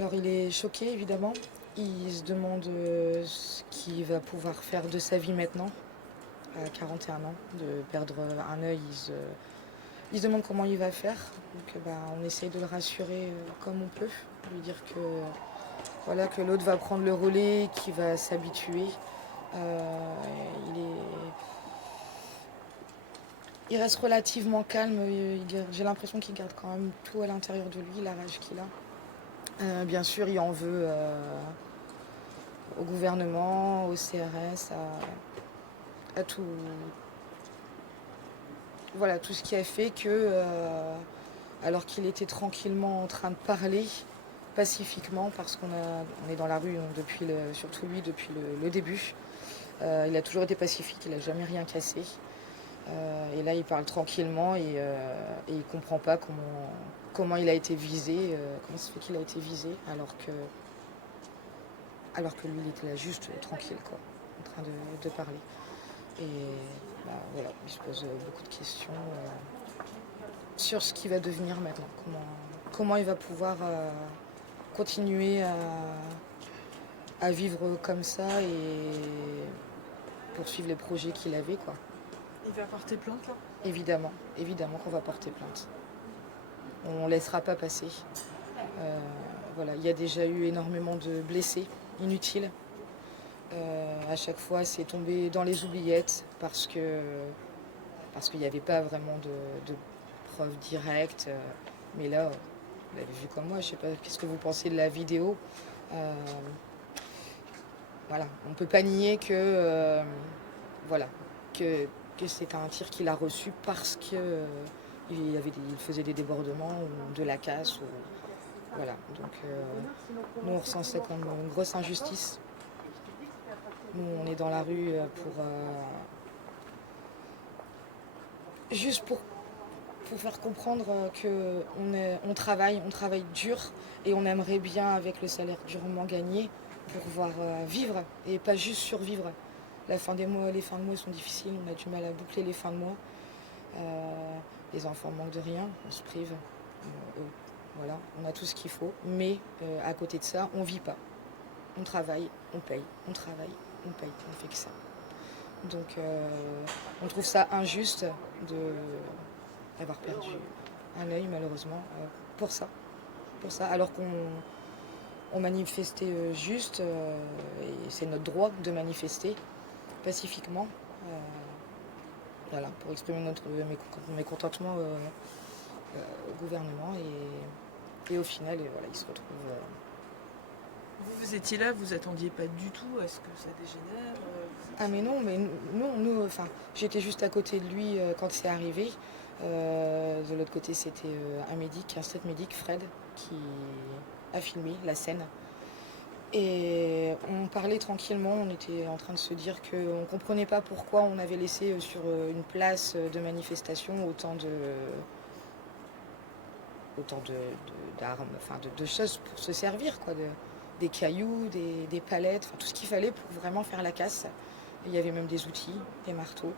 Alors il est choqué évidemment, il se demande ce qu'il va pouvoir faire de sa vie maintenant, à 41 ans, de perdre un œil, il se demande comment il va faire. Donc on essaye de le rassurer comme on peut, lui dire que, voilà, que l'autre va prendre le relais, qu'il va s'habituer. Euh, il est... Il reste relativement calme, j'ai l'impression qu'il garde quand même tout à l'intérieur de lui, la rage qu'il a. Bien sûr, il en veut au gouvernement, au CRS, à tout, voilà, tout ce qui a fait que, alors qu'il était tranquillement en train de parler pacifiquement, parce on est dans la rue depuis surtout lui depuis le début, il a toujours été pacifique, il n'a jamais rien cassé. Et là, il parle tranquillement et il comprend pas comment il a été visé, comment ça fait qu'il a été visé, alors que lui, il était là juste tranquille, quoi, en train de parler. Et voilà, il se pose beaucoup de questions sur ce qui va devenir maintenant, comment il va pouvoir continuer à vivre comme ça et poursuivre les projets qu'il avait, quoi. Il va porter plainte là? Évidemment, évidemment qu'on va porter plainte. On ne laissera pas passer. Voilà, il y a déjà eu énormément de blessés inutiles. À chaque fois, c'est tombé dans les oubliettes parce qu'il n'y avait pas vraiment de preuves directes. Mais là, vous l'avez vu comme moi, je ne sais pas qu'est-ce que vous pensez de la vidéo. Euh, voilà, on ne peut pas nier voilà, que c'est un tir qu'il a reçu parce qu'il il faisait des débordements ou de la casse. Voilà, donc nous on ressent ça comme une grosse injustice. Nous on est dans la rue juste pour faire comprendre qu'on on travaille dur et on aimerait bien, avec le salaire durement gagné, pouvoir vivre et pas juste survivre. La fin des mois, les fins de mois sont difficiles, on a du mal à boucler les fins de mois. Les enfants manquent de rien, on se prive. Voilà, on a tout ce qu'il faut, mais à côté de ça, on vit pas. On travaille, on paye, on travaille, on paye, on fait que ça. Donc on trouve ça injuste d'avoir perdu un œil malheureusement pour ça, alors qu'on manifestait juste, et c'est notre droit de manifester pacifiquement, voilà, pour exprimer notre mécontentement au gouvernement et au final, voilà, il se retrouve. Vous étiez là, vous attendiez pas du tout à ce que ça dégénère Ah mais non, nous, enfin, j'étais juste à côté de lui quand c'est arrivé. De l'autre côté, c'était un street médic, Fred, qui a filmé la scène. Et on parlait tranquillement, on était en train de se dire qu'on ne comprenait pas pourquoi on avait laissé sur une place de manifestation d'armes, enfin de choses pour se servir, quoi, des cailloux, des palettes, enfin tout ce qu'il fallait pour vraiment faire la casse. Il y avait même des outils, des marteaux.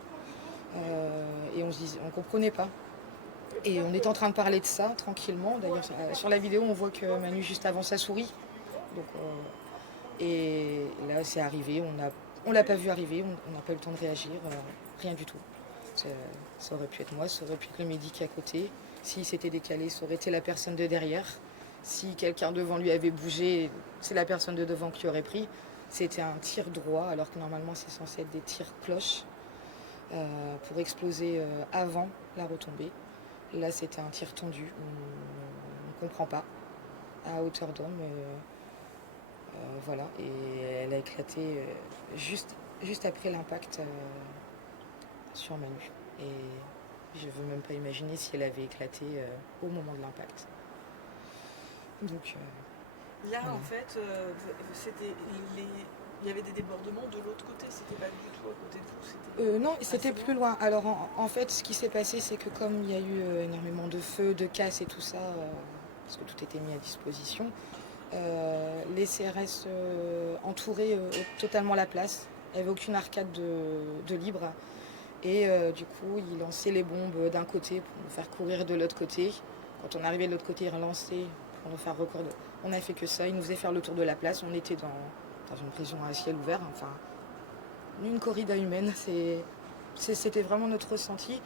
Et on comprenait pas. Et on était en train de parler de ça tranquillement. D'ailleurs, sur la vidéo, on voit que Manu juste avant ça sourit. Donc, et là, c'est arrivé. On l'a pas vu arriver. On n'a pas eu le temps de réagir. Rien du tout. Ça aurait pu être moi, ça aurait pu être le médic à côté. S'il s'était décalé, ça aurait été la personne de derrière. Si quelqu'un devant lui avait bougé, c'est la personne de devant qui aurait pris. C'était un tir droit, alors que normalement c'est censé être des tirs cloches pour exploser avant la retombée. Là, c'était un tir tendu. On ne comprend pas. À hauteur d'homme. Voilà. Et elle a éclaté juste après l'impact sur Manu. Et je ne veux même pas imaginer si elle avait éclaté au moment de l'impact. Donc, là voilà. en fait, il y avait des débordements de l'autre côté, c'était pas du tout à côté de vous, c'était Non, c'était assez plus loin. loin. Alors en fait, ce qui s'est passé, c'est que comme il y a eu énormément de feux, de casses et tout ça, parce que tout était mis à disposition, les CRS entouraient totalement la place. Il n'y avait aucune arcade de libre. Et du coup, ils lançaient les bombes d'un côté pour nous faire courir de l'autre côté. Quand on arrivait de l'autre côté, ils relançaient pour nous faire On a fait que ça. Il nous faisait faire le tour de la place. On était dans une prison à ciel ouvert. Enfin, une corrida humaine. C'était vraiment notre ressenti.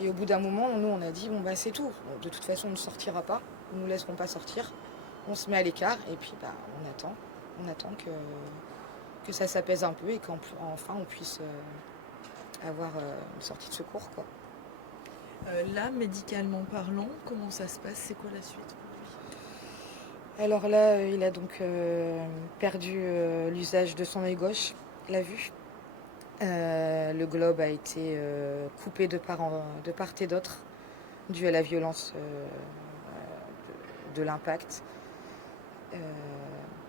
Et au bout d'un moment, nous, on a dit, bon, bah, c'est tout. De toute façon, on ne sortira pas. Ils ne nous laisseront pas sortir. On se met à l'écart et puis bah, on attend. On attend que ça s'apaise un peu et qu'enfin on puisse avoir une sortie de secours, quoi. Là, médicalement parlant, comment ça se passe? C'est quoi la suite pour lui? Alors là, il a donc perdu l'usage de son œil gauche, la vue. Le globe a été coupé de part et d'autre, dû à la violence de l'impact.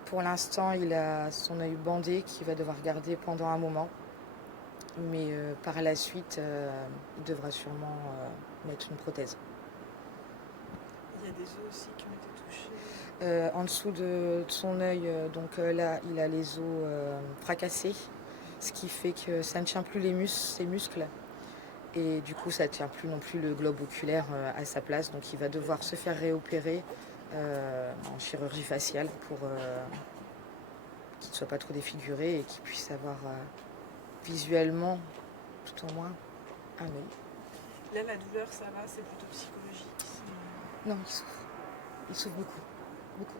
Pour l'instant, il a son œil bandé qu'il va devoir garder pendant un moment. Mais par la suite, il devra sûrement mettre une prothèse. Il y a des os aussi qui ont été touchés. En dessous de son œil, là, il a les os fracassés, ce qui fait que ça ne tient plus ses muscles. Et du coup, ça ne tient plus non plus le globe oculaire à sa place. Donc il va devoir se faire réopérer en chirurgie faciale pour qu'il ne soit pas trop défiguré et qu'il puisse avoir visuellement, tout au moins, un œil. Là, la douleur, ça va, c'est plutôt psychologique. Non, il souffre. Il souffre beaucoup. Beaucoup.